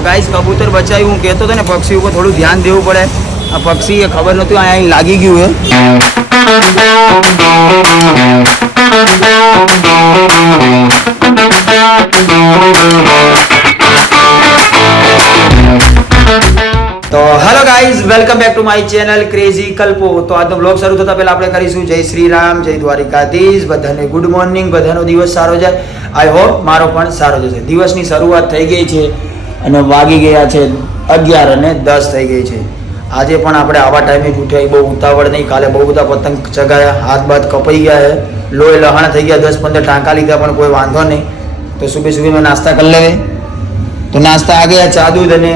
તો ગાઈસ કબૂતર બચાવ્યું હું કહેતો હતો ને પક્ષી ઉપર થોડું ધ્યાન દેવું પડે. આ પક્ષી એ ખબર નહોતું અહીંયા લાગી ગયું તો hello guys, welcome back to my channel crazy Kalpo. તો આજનો બ્લોગ શરૂ થતા પહેલા આપણે કરીશું જય શ્રી રામ, જય દ્વારિકાધીશ. બધાને ગુડ મોર્નિંગ, બધાનો દિવસ સારો જાય. આઈ હોપ મારો પણ સારો જશે. દિવસની શરૂઆત થઈ ગઈ છે અને વાગી ગયા છે 11:10 થઈ ગઈ છે. આજે પણ આપણે આવા ટાઈમે જ ઉઠ્યા, બહુ ઉતાવળ નહીં. કાલે બહુ બધા પતંગ ચગાયા, હાથ બાથ કપાઈ ગયા છે, લોહી લહાણ થઈ ગયા, 10-15 ટાંકા લીધા પણ કોઈ વાંધો નહીં. તો સુબહ સુબહ में नाश्ता कर लेवे. तो नाश्ता आ गया चा दूध અને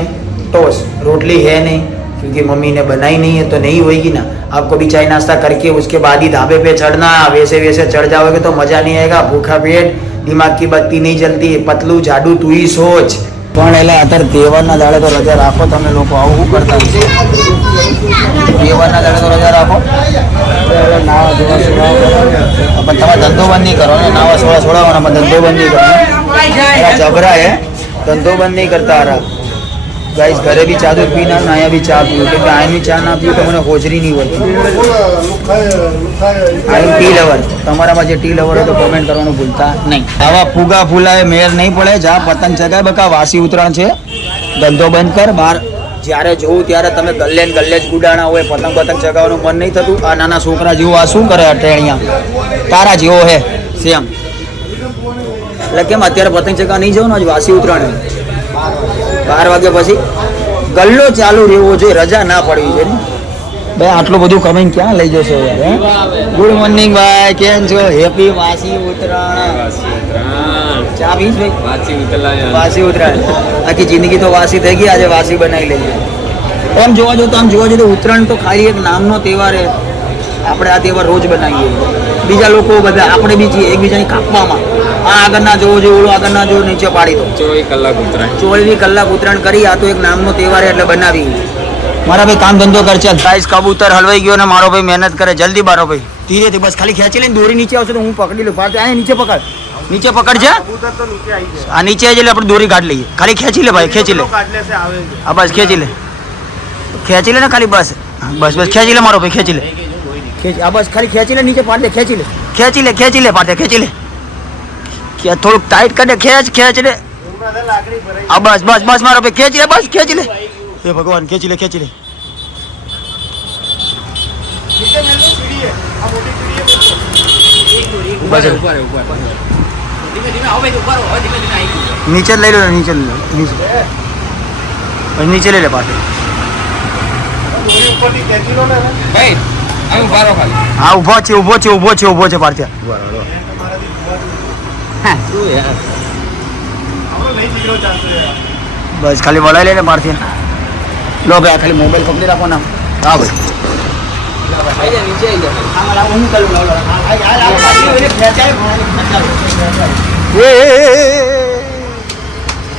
टोस्ट. रोटली है नहीं क्योंकि मम्मी ने बनाई नहीं है तो नहीं होएगी ना. आपको भी चाय नाश्ता करके उसके बाद ही ढाबे पे चढ़ना. वैसे वैसे चढ़ जाओगे तो मजा नहीं आएगा. भूखा पेट, दिमाग की बत्ती नहीं जलती. पतलू जाडू तू ही सोच. પણ એટલે અત્યારે તહેવારના દાડે તો રજા રાખો તમે લોકો. આવું શું કરતા તહેવારના દાડે તો રજા રાખો. નાવા ધોવા છોડાવો પણ તમારે ધંધો બંધ નહીં કરો ને. નાવા સોળા છોડાવવાના પણ ધંધો બંધ નહીં કરો. જબરા હે, ધંધો બંધ નહીં કરતા. હારા ગાઈસ ઘરે બી ચા દૂધ પીના, અહીંયા બી ચા પીવું. કેમ કે અહીંની ચા ના પીવું તો મને હોજરી નહીં હોય. I T lover. તમારામાં જે ટી લવર હોય તો કોમેન્ટ કરવાનું ભૂલતા નહીં. આવા ફુગા ફૂલાય મેર નહીં પડે. જા પતંગ ચગાય બકા, વાસી ઉતરાણ છે. ધંધો બંધ કર. બહાર જ્યારે જોઉં ત્યારે તમે ગલ્લે ને ગલ્લે જ ગુડાણા હોય. પતંગ ચગાવવાનું મન નહીં થતું. આ નાના છોકરા જેવું આ શું કરે અટેણિયા? તારા જેવો હે સેમ. એટલે કેમ અત્યારે પતંગ ચગાવવા નહીં જવું ને? આજ વાસી ઉતરાણ 12 વાગ્યા પછી ગલ્લો ચાલુ રહેવો જોઈએ. રજા ના પડવી છે ને ભાઈ. આટલું બધું કમાઈને ક્યાં લઈ જશો યાર? ગુડ મોર્નિંગ ભાઈ, કેમ છો? હેપી વાસી ઉતરાણ. ચા પીશ ભાઈ? વાસી ઉતરાણ. આખી જિંદગી તો વાસી થઈ ગઈ, આજે વાસી બનાવી લઈએ. એમ જોવા જો તો ઉત્તરાયણ તો ખાલી એક નામનો તહેવાર છે. આપણે આ તહેવાર રોજ બનાવીએ. બીજા લોકો બધા આપણે બી છીએ એકબીજાની કાપવામાં. આ આગળ ના જોવો જોઈએ, ઓલો આગળ ના જોવો, નીચે પાડી દો. 24 કલાક ઉત્તરાયણ કરી. આ તો એક નામનો તહેવાર એટલે બનાવી. મારા ભાઈ કામ ધંધો કરશે. ગાઈસ કબૂતર હલવાઈ ગયો ને મારો ભાઈ મહેનત કરે. જલ્દી મારો ભાઈ ધીરેથી બસ ખાલી ખેંચી લઈને દોરી નીચે આવશે તો હું પકડી લઉં. પાછળ આ નીચે પકડ, નીચે પકડ છે. આ નીચે આવી એટલે આપણે દોરી કાઢ લઈએ. ખાલી ખેંચી લે ભાઈ, ખેંચી લે. હા બસ ખેંચી લે, ખેંચી લે ને ખાલી. બસ બસ બસ ખેંચી લે મારો ભાઈ, ખેંચી લે. આ બસ ખાલી ખેંચી લે, નીચે પાડ દે. ખેંચી લે, ખેંચી લે, ખેંચી લે, પાડ દે. ખેંચી લે, થોડુંક ટાઈટ કરી દે. ખેંચ લે. આ બસ બસ બસ મારો ભાઈ ખેંચી લે. બસ ખેંચી લે. હે ભગવાન, ખેંચી લે, ખેંચી લે. નીચે લઈ લો, નીચે નીચે લઈ લે પાટે. હા ઉભો છે, ઉભો છે, ઉભો છે, ઉભો છે પાર્થિયા. બસ ખાલી વળાઈ લે ને પાર્થિયા. લો ભાઈ ખાલી મોબાઈલ પકડી રાખો ના. હા ભાઈ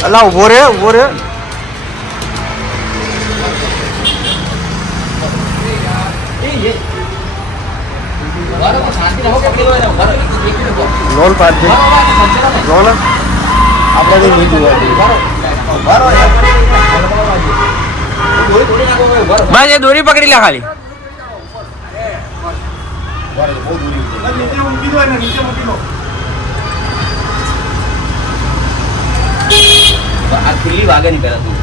અલા ઉભો રે, ઉભો રે. રોલ પાડજે, રોલ આપણે બસ એ દોરી પકડી લે ખાલી. વાગે નહીં પેલા તું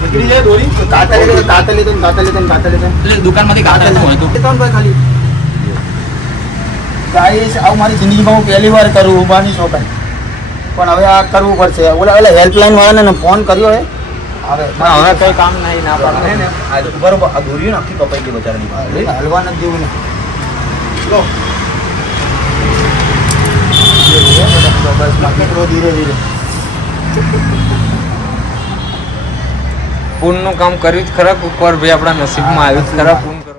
નીકળી જાય દોરી. દુકાન માંથી ખાલી ગાઈસ આવું મારી જિંદગીમાં હું પહેલી વાર કરું ઉભાની શોભાઈ. પણ હવે આ કરવું પડશે. ઓલા હેલ્પલાઇન વાળાને ફોન કર્યો હે. હવે કઈ કામ નહીં ના પાડે ને. બરોબર આ દોરીઓ આખી કપાઈ ગઈ બચારાની. હલવા નથી દેવું ને. લો બસ બાકી ધીરે ધીરે પૂનનું કામ કર્યું જ ખરા. ઉપર ભાઈ આપણા નસીબમાં આવ્યું જ ખરા પૂન કરવા.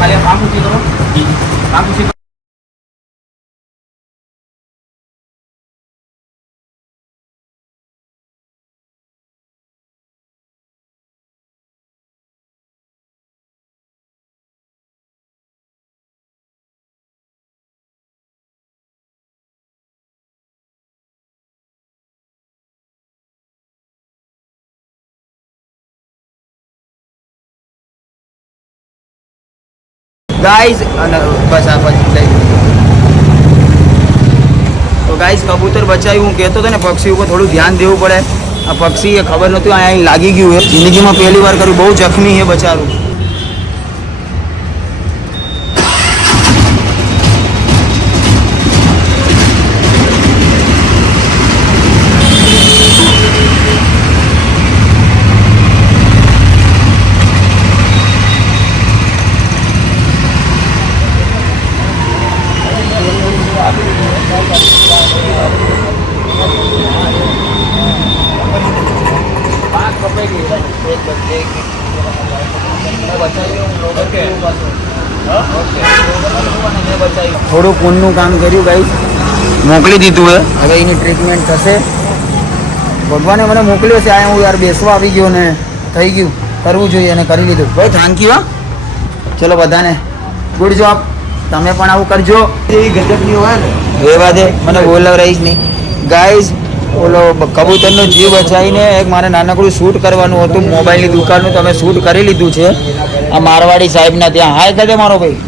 ખાલી કામ પૂછી કરો, કામ પૂછી ગાઈઝ અને બસ આ પછી લઈ તો ગાઈઝ કબૂતર બચાવ્યું હું કહેતો હતો ને પક્ષી ઉપર થોડું ધ્યાન દેવું પડે આ પક્ષી એ ખબર નહોતું અહીંયા લાગી ગયું એ જિંદગીમાં પહેલી વાર કર્યું બહુ જખમી છે બચારું થોડું ખૂનનું કામ કર્યું ગાઈસ મોકલી દીધું હવે એની ટ્રીટમેન્ટ થશે ભગવાને મને મોકલ્યો છે આ હું યાર બેસવા આવી ગયો ને થઈ ગયું કરવું જોઈએ અને કરી લીધું ભાઈ થેન્ક યુ હા ચલો બધાને ગુડ જોબ તમે પણ આવું કરજો એવી ગજબની હોય ને એ વાદે મને બોલાવ રહીશ નહીં ગાઈઝ ઓલો કબૂતરનો જીવ બચાવીને એક મારે નાનકડું શૂટ કરવાનું હતું મોબાઈલની દુકાનનું તમે શૂટ કરી લીધું છે આ મારવાડી સાહેબના ત્યાં હાય કદે મારો ભાઈ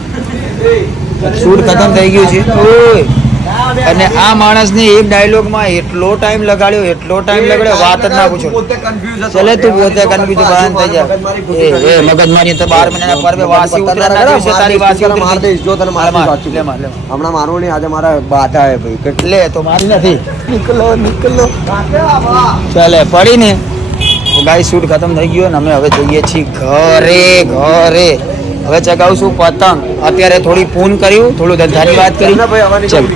શૂટ ખતમ થઈ ગયું છે ઓય અને આ માણસને એક ડાયલોગમાં એટલો ટાઈમ લગાડ્યો વાત જ ના પૂછો ચલે તું પોતે કન્ફ્યુઝ બંધ થઈ જા એ મગજમારી તો 12 મહિનાના પર્વે વાસી ઉતરાના દિવસે તારી વાસી માર દઈશ જો તને માર હમણાં મારવો નહીં આજે મારા બાધા હે ભાઈ એટલે તો મારી નથી નીકળો ચાલે પડી ને ગાઈ શૂટ ખતમ થઈ ગયો ને અમે હવે જઈએ છીએ ઘરે હવે ચગાવશું પતંગ અત્યારે થોડી ફોન કર્યું થોડું ધંધાની વાત કરી ચલ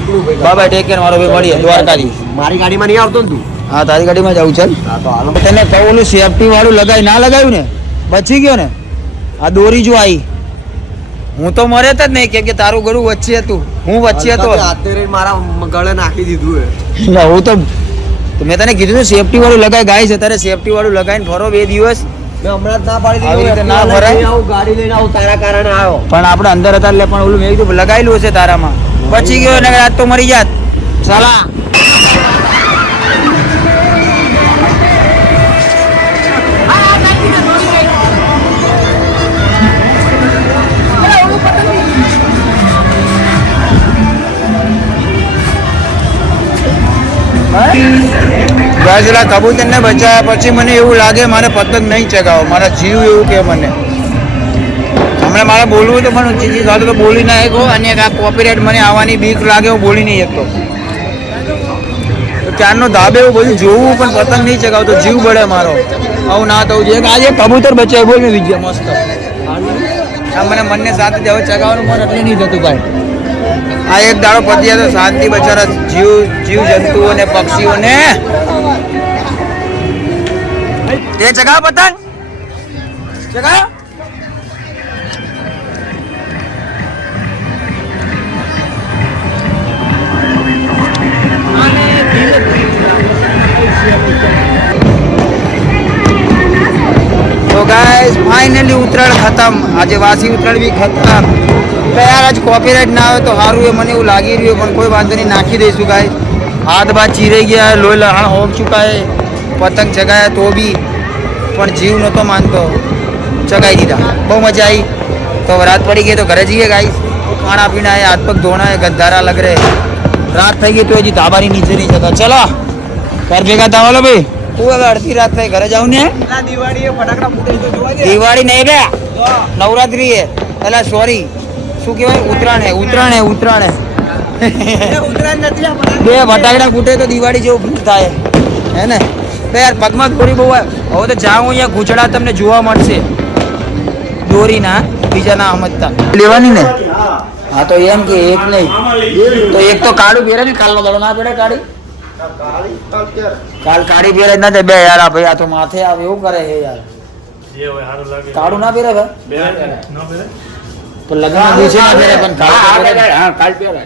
બાબા ટેક કેર મારો ભાઈ મળીએ દ્વારકાથી મારી ગાડીમાં નહીં આવતો ને તું હા તારી ગાડીમાં જવું છે તને કહું ઓલું સેફટી વાળું ના લગાવ્યું ને બચી ગયો ને આ દોરી જો આવી હું તો મરે જ નહીં કેમ કે તારું ગળું વચ્ચે હતું હું વચ્ચે હતો અત્યારે મારા ગળે નાખી દીધું એટલે હું તો મેં તને કીધું સેફટી વાળું લગાય ગાય છે તારે સેફટી વાળું લગાવીને ફરો 2 દિવસ હમણાં જ ના પાડી આવી રીતે ના ભરાય ગાડી લઈને આવું તારા કારણે આવ્યો પણ આપણે અંદર હતા એટલે પણ ઓલું મેં કીધું લગાવેલું હશે તારામાં બચી ગયો ને આજ તો મરી જાત સાલા ગાજલા કબૂતરને બચાવ્યા પછી મને એવું લાગે મારે પતંગ નહીં ચગાવો મારા જીવ એવું કે મને હમણાં મારે બોલવું તો પણ ચીજી સાથે તો બોલી ના શકો અને આ કોપીરાઇટ મને આવવાની બીક લાગે હું બોલી નહીં શકતો ત્યારનો ધાબે એવું બધું જોવું પણ પતંગ નહીં ચગાવતો જીવ બળે મારો આવું ના થવું જોઈએ આજે કબૂતર બચાવ્યું બોલ મેં વિજય મસ્ત આ મને મનને સાથે હવે ચગાવવાનું મન એટલે નહીં થતું ભાઈ આ એક દાડો પતી તો શાંતિ બચારા જીવ જંતુઓ ને પક્ષીઓને એ ચગાવ પતંગ ચગાવ તો ગાઈસ ફાઇનલી ઉત્તરાયણ ખતમ આજે વાસી ઉત્તરાયણ બી ખતમ યાર આજ કોપીરાઇટ ના આવે તો સારું એ મને એવું લાગી રહ્યું પણ કોઈ વાંધો નહીં નાખી દઈશું ગાઈસ હાથ બાદ ચીરાઈ ગયા લોહી લહાણ હોગ ચૂકા હે પતંગ ચગાયા તો બી પણ જીવ નહોતો માનતો ચગાવી દીધા બહુ મજા આવી તો રાત પડી ગઈ તો ઘરે જઈએ ગાઈસ ખાણા પીણા હે હાથ પગ ધોણા હે ગંધારા લગ રહે રાત થઈ ગઈ તો હજી ધાબાની નીચે નહીં જતા ચલો ઘર ભેગા થાવાલો ભાઈ તું હવે અડધી રાત થઈ ઘરે જાઉં ને દિવાળી નહીં બે નવરાત્રી હે એટલે સોરી શું કહેવાય ઉત્તરાયણ બે ફટાકડા ફૂટે તો દિવાળી જેવું ફીલ થાય હે ને તો યાર પગમાં દોરી બહુ આવે હવે તો જાઉં અહીંયા ઘૂંચડા તમને જોવા મળશે દોરીના બીજાના સમજતા લેવાની ને હા તો એમ કે એક નહીં તો એક તો કાળું પહેરે ને કાલનો દડો ના પહેરે કાળી કાલ કાળી પહેરે જ ના બે યાર ભાઈ આ તો માથે આવે એવું કરે છે યાર કાળું ના પહેરે તો લગ્ન દિવસે ના પહેરે પણ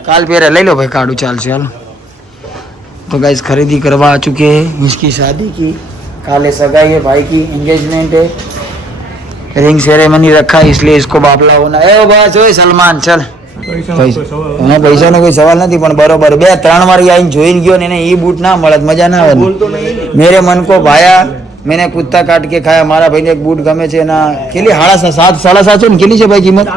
કાલ પહેરે લઈ લો ભાઈ કાળું ચાલશે હાલો तो गाइस खरीदी करवा आ चुके हैं इसकी शादी की काले सगाई है भाई की एंगेजमेंट है रिंग सेरेमनी रखा है इसलिए इसको बापला होना है बस ओए सलमान चल પૈસાનો કોઈ સવાલ નથી પણ બરોબર 2-3 વાર આઈને જોઈને ગયો ને એને ઈ બૂટ ના મળત મજા ના આવે મેરે મન કો ભાયા मैंने कुत्ता काट के खाया मारा भाई ने एक बूट गमे છે ના કેટલી 7.5 છે ને કેટલી છે ભાઈ કિંમત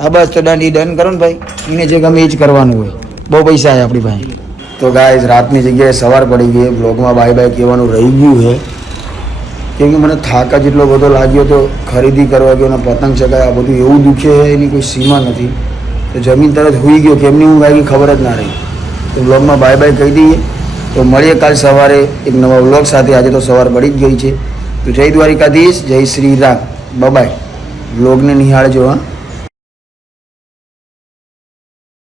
હા બસ તો ડન કરો ને ભાઈ, એને જે ગમે એ જ કરવાનું હોય. બહુ પૈસા છે આપણી પાસે. તો ગાઈઝ રાતની જગ્યાએ સવાર પડી ગઈ, બ્લોગમાં બાય બાય કહેવાનું રહી ગયું છે, કેમ કે મને થાક જ એટલો બધો લાગ્યો તો ખરીદી કરવા ગયો ને પતંગ ચગાવ્યા, આ બધું એવું દુખે છે એની કોઈ સીમા નથી. તો જમીન તરત હોઈ ગયો, કેમની ઊંઘ આવી ખબર જ ના રહી. તો બ્લોગમાં બાય બાય કહી દઈએ, તો મળીએ કાલ સવારે એક નવા બ્લોગ સાથે. આજે તો સવાર પડી જ ગઈ છે. તો જય દ્વારિકાધીશ, જય શ્રી રામ, બાય. બ્લોગને નિહાળજો. હા.